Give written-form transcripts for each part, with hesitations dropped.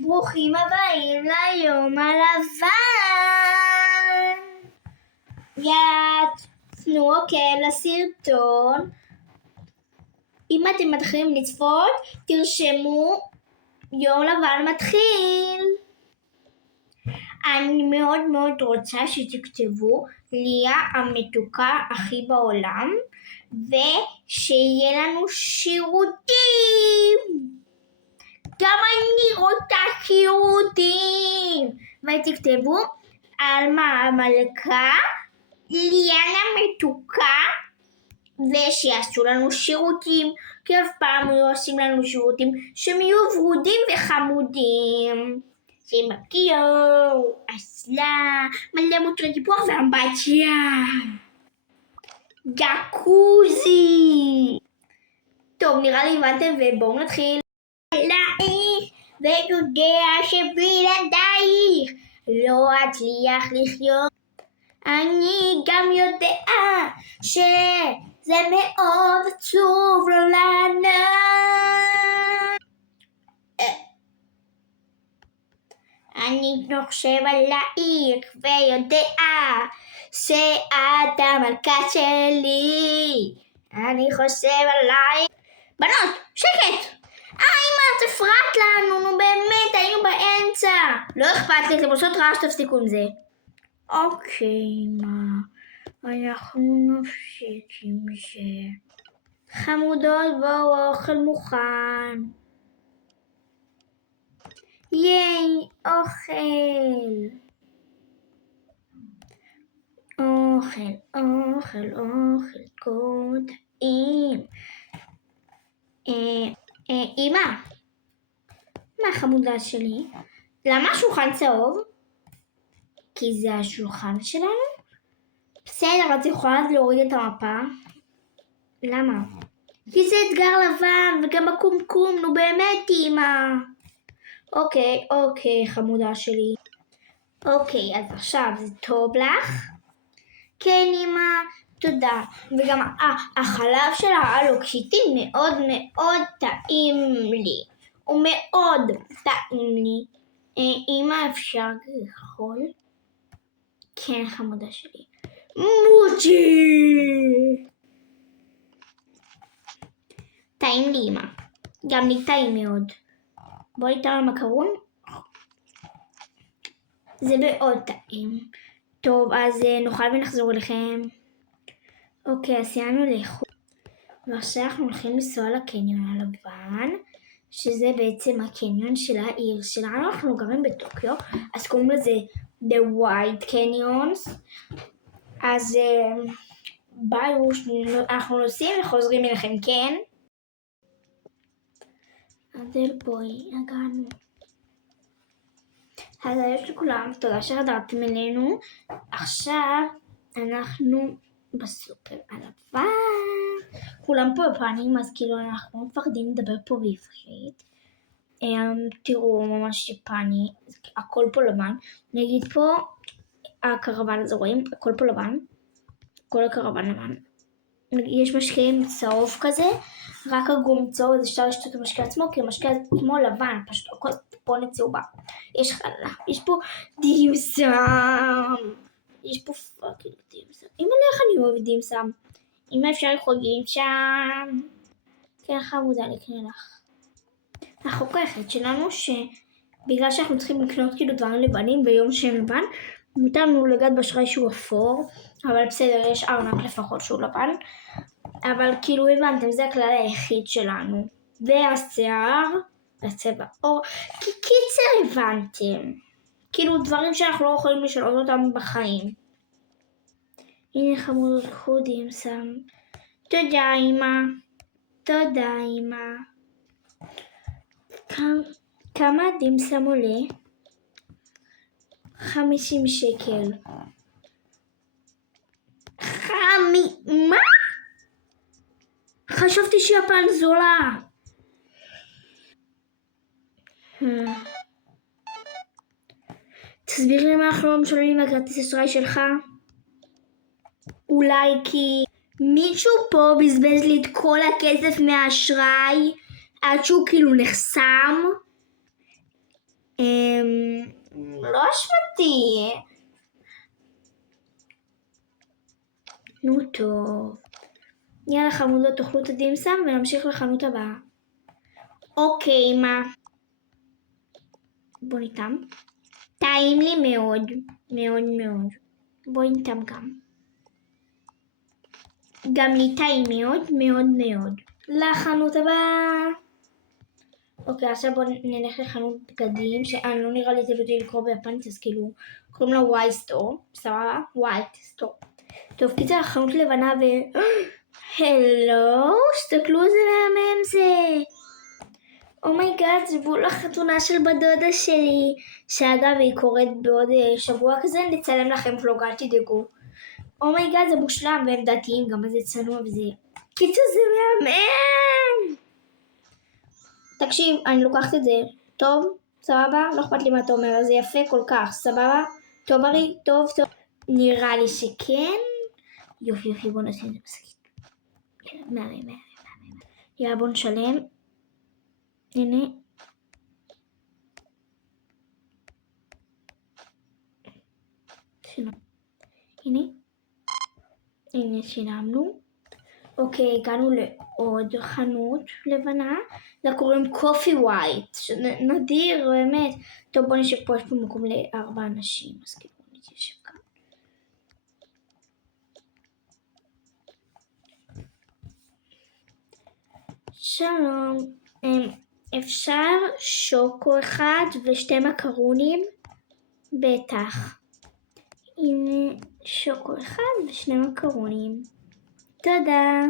ברוכים הבאים ליום הלבן. תנו אוקיי לסרטון. אם אתם מתחילים לצפות, תרשמו יום לבן מתחיל. אני מאוד מאוד רוצה שתכתבו ליה המתוקה הכי בעולם, ושיהיה לנו שירותים. גם אני רוצה שירותים. ותכתבו אלמה המלכה, ליאנה מתוקה, ושיעשו לנו שירותים, כי אף פעם לא עושים לנו שירותים שהם יהיו ורודים וחמודים. שמקיו, אסלה, מלא מוצרי טיפוח ואמבטיה. ג'קוזי. טוב, נראה לי הבנתם ובואו נתחיל. אלייך ויודע שבלעדייך לא אצליח לחיות. אני גם יודע שזה מאוד עצוב לא לענות. אני חושב עלייך ויודע שאת המלכה שלי. אני חושב עלייך. בנות, שקט! אמא, תפרט לנו, נו באמת, היינו באמצע. לא אכפת לי, אתם עושות רעש, תפסיקו עם זה. אוקיי, אמא, אנחנו נפסיק עם זה. חמודות, בואו, אוכל מוכן. ייי, אוכל. אוכל, אוכל, אוכל, כה טעים. אמא, מה חמודה שלי? למה השולחן צהוב? כי זה השולחן שלנו? בסדר, את יכולה להוריד את המפה. למה? כי זה אתגר לבן וגם הקומקום, נו באמת אמא. אוקיי, חמודה שלי. אוקיי, אז עכשיו זה טוב לך? כן אמא, תודה. וגם החלב של האלוקיטי מאוד מאוד טעים לי. הוא מאוד טעים לי. אמא, אפשר לאכול? כן חמודה שלי. מוצ'י! טעים לי אמא. גם לי טעים מאוד. בואי איתה למקרון. זה מאוד טעים. טוב, אז נאכל ונחזור אליכם. אוקיי, אז סיימנו לאכול. ועכשיו אנחנו הולכים לנסוע לקניון הלבן, שזה בעצם הקניון של העיר שלנו. אנחנו גרים בטוקיו, אז קוראים לזה The White Canyons. אז ביי, אנחנו נוסעים וחוזרים אליכם, כן? אז בואי, הגענו. אז יש לכולם, תודה שחזרתם אלינו. עכשיו אנחנו בסופר הלבן. כולם פה בפנים, אז כאילו אנחנו מפחדים לדבר פה בעברית. תראו, ממש יפני, הכל פה לבן. נגיד פה הקרוון הזה, רואים? הכל פה לבן. כל הקרוון לבן. יש משקה עם צהוב כזה, רק הגום צהוב, אז אפשר לשתות את המשקה עצמו, כי המשקה כמו לבן, פשוט הכל פה צהובה. יש חלה, יש פה דימסם. יש פה פאקינג דימסם. אמא, איך אני אוהב דימסם? אמא, אפשר לאכול דימסם? כן חמודה, לקנה לך. החוק היחיד שלנו שבגלל שאנחנו צריכים לקנות כאילו דברים לבנים ביום שהם לבן, מותר לנו לגעת באשראי שהוא אפור, אבל בסדר, יש ארנק לפחות שהוא לבן. אבל כאילו הבנתם, זה הכלל היחיד שלנו. והשיער, הצבע עור, כי קיצר הבנתם. כאילו דברים שאנחנו לא יכולים לשנות אותם בחיים. הנה חמודות, קחו דימסם. תודה אמא. תודה אמא. כמה דימסם עולה? 50 שקל. מה? חשבתי שיפן זולה. תסביר לי מה אנחנו לא משלמים הכרטיס אשראי שלך? אולי כי מישהו פה בזבז לי את כל הכסף מהאשראי עד שהוא כאילו נחסם. לא אשמתי. נו טוב. יאללה חמודות, תאכלו את הדימסם ונמשיך לחנות הבאה. אוקיי, מה? בוא ניתם. טעים לי מאוד, מאוד מאוד. בוא ניתם גם. גם לי טעים מאוד מאוד מאוד. לחנות הבאה. אוקיי, עכשיו בוא נלך לחנות בגדים, לא נראה לי זה בגלל לקרוא ביפנית, אז כאילו, קוראים לה וואי סטור, סבבה? וואי סטור. טוב, כי זה החנות לבנה ו... הלו, שתקלו איזה מהמם זה. אומייגאד, זה בול החתונה של בדודה שלי, שאגב היא קורית בעוד שבוע כזה, נצלם לכם ולוג, אל תדאגו. אומייגאד, זה מושלם, והם דתיים גם, אז זה צנוע וזה... קיצור, זה מהמם! תקשיב, אני לוקחת את זה, טוב? סבבה? לא אכפת לי מה אתה אומר, זה יפה כל כך, סבבה? טוב ארי? טוב, טוב. נראה לי שכן. יופי, יופי, בוא נשים את זה בשקית. מהמם. יאללה, בוא נשלם. הנה. הנה שילמנו. אוקיי, הגענו לעוד חנות לבנה, זה קוראים קופי ווייט, נדיר באמת. טוב, בוא נשב פה, יש פה מקום ל4 אנשים, אז כאילו נתיישב כאן. שלום, אפשר שוקו אחד ו2 מקרונים? בטח. הנה שוקו אחד ו2 מקרונים. תודה.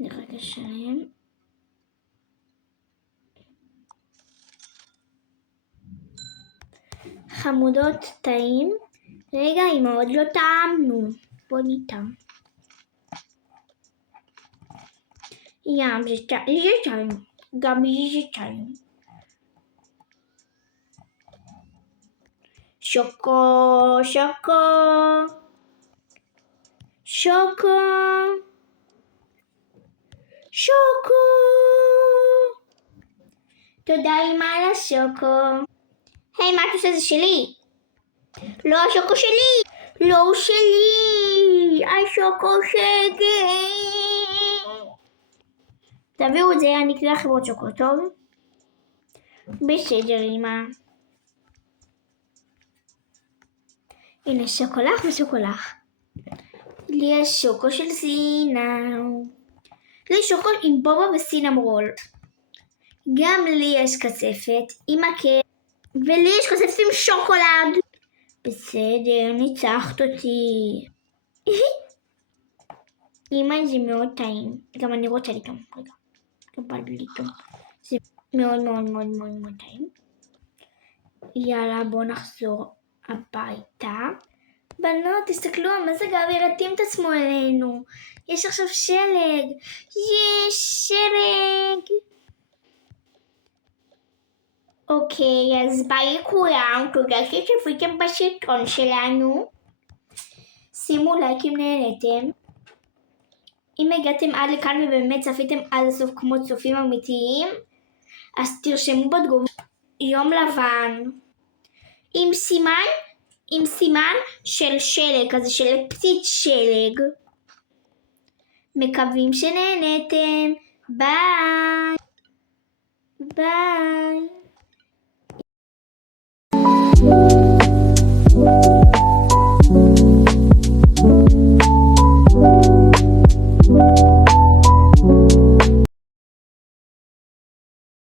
רגע שלם. חמודות טעים. רגע, אמא עוד לא טעמנו. בוא ניתם. ים, זה טעים. גם זה טעים. שוקו, שוקו. שוקו. שוקו. תודה אמא על השוקו. היי, מה את עושה? זה שלי. לא, השוקו שלי. לא שלי. השוקו שלי. תביאו את זה, אני אקנה לכם עוד שוקו, טוב? בסדר אמא. הנה שוקולך ושוקולך. לי יש שוקו של סינאו. לי שוקו עם בובה וסינם רול. גם לי יש קצפת עם מקל. ולי יש קצפת עם שוקולד. בסדר, ניצחת אותי. אמא, זה מאוד טעים. גם אני רוצה לטעום. רגע. גם בא לי לטעום. זה מאוד מאוד מאוד מאוד מאוד טעים. יאללה, בואו נחזור הביתה. בנות, תסתכלו, המזג האוויר התאים את עצמו אלינו. יש עכשיו שלג. יש שלג. אוקיי, אז ביי לכולם. תודה שצפיתם בסרטון שלנו. שימו לייק אם נהנתם. אם הגעתם עד לכאן ובאמת צפיתם עד הסוף כמו צופים אמיתיים, אז תרשמו בתגובה יום לבן עם סימן של שלג, כזה של פציץ שלג. מקווים שנהנתם. ביי. ביי.